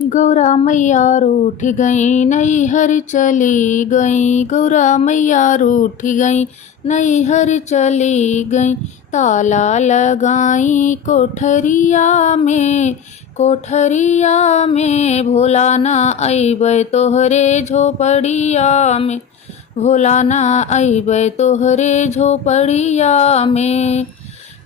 गौरा मैया रूठ गई नैहर चली गई, गौरा मैया रूठ गई नैहर चली गई। ताला लगाई कोठरिया में, कोठरिया में भोला ना अइबै तोहरे झोपड़िया में, भोला ना अइबै तोहरे झोपड़िया में।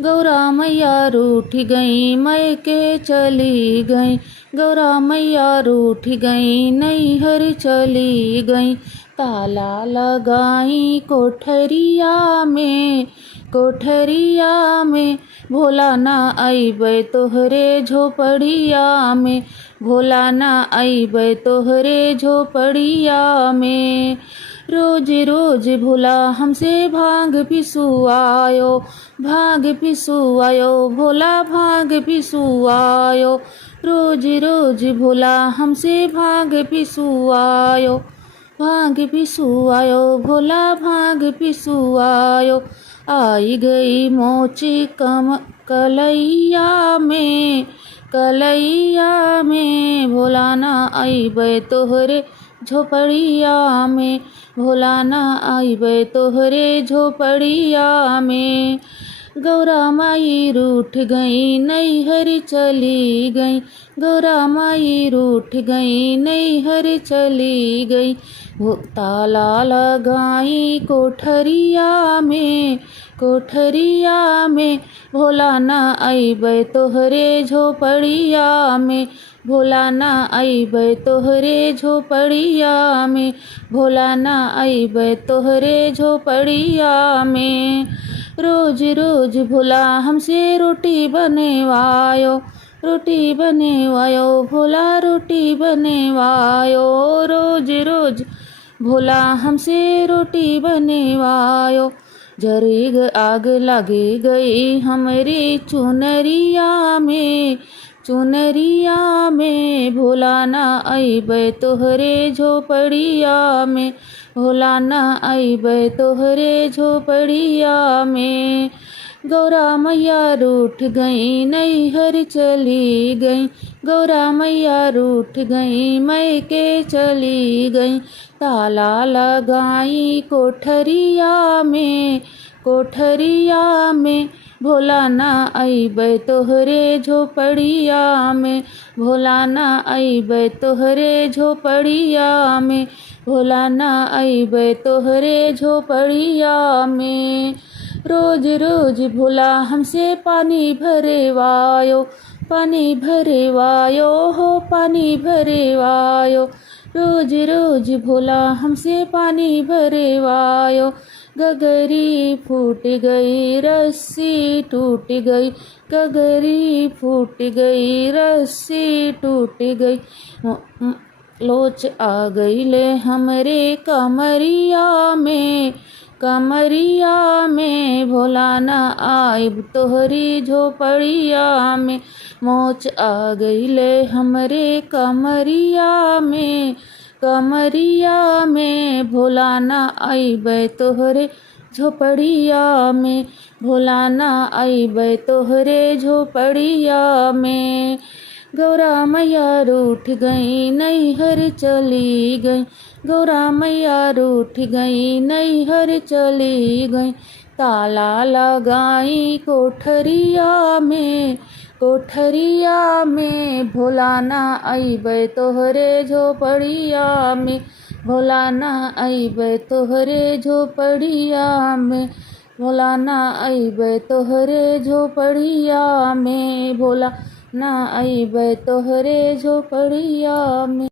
गौरा मैया रूठ गई मैके चली गई, गौरा मैया रूठ गई नैहर चली गई। ताला लगाई कोठरिया में, कोठरिया में भोला ना अइबै तोहरे झोपड़िया में, भोला ना अइबै तोहरे झोपड़िया में। रोज रोज भोला हमसे भांग पिसुआयो, भांग पिसुआयो भोला भांग पिसुआयो। रोज रोज भोला हमसे भांग पिसुआयो, भांग पिसुआयो भोला भांग पिसुआयो। आई गई मोची कलैया में, कलैया में भोला ना अइबै तोहरे झोपड़िया में, भोला ना अइबै तोहरे झोपड़िया में। गौरा माई रूठ गई नैहर चली गई, गौरा माई रूठ गई नैहर चली गई। ताला लगाई कोठरिया में, कोठरिया में भोला ना अइबै तोहरे झोपड़िया में, भोला ना अइबै तोहरे झोपड़िया में, भोला ना अइबै तोहरे झोपड़िया में। रोज रोज भोला हमसे रोटी बनेवायो, रोटी बनेवायो भोला रोटी बनेवायो। रोज रोज भोला हमसे रोटी बनेवायो। जरी आग लगी गई हमरी चुनरिया में, चुनरिया में भोला ना अइबै तोहरे झोपड़िया में, भोला ना अइबै तोहरे झोपड़िया में। गौरा मैया रूठ गई नैहर चली गई, गौरा मैया रूठ गई मैके चली गई। ताला लगाई कोठरिया में, कोठरिया में भोला ना अइबै तोहरे झोपड़िया में, भोला ना अइबै तोहरे झोपड़िया में, भोला ना अइबै तोहरे झोपड़िया में। रोज रोज भोला हमसे पानी भरेवायो, पानी भरेवायो हो पानी भरेवायो। रोज रोज भोला हमसे पानी भरेवायो। गगरी फूट गई रस्सी टूट गई, गगरी फूट गई रस्सी टूट गई। लोच आ गई ले हमरे कमरिया में, कमरिया में भोला ना आइब तोहरी झोपड़िया में। मोच आ गई ले हमरे कमरिया में, कमरिया में भोला ना अइबै तोहरे झोपड़िया में, भोला ना अइबै तोहरे झोपड़िया में। गौरा मैया रूठ गई नैहर चली गई, गौरा मैया रूठ गई नैहर चली गई। ताला लगाई कोठरिया में, कोठरिया में भोला ना अइबै तोहरे झोपड़िया में, भोला ना अइबै तोहरे झोपड़िया में, भोला ना अइबै तोहरे झोपड़िया में, भोला ना अइबै तोहरे झोपड़िया में।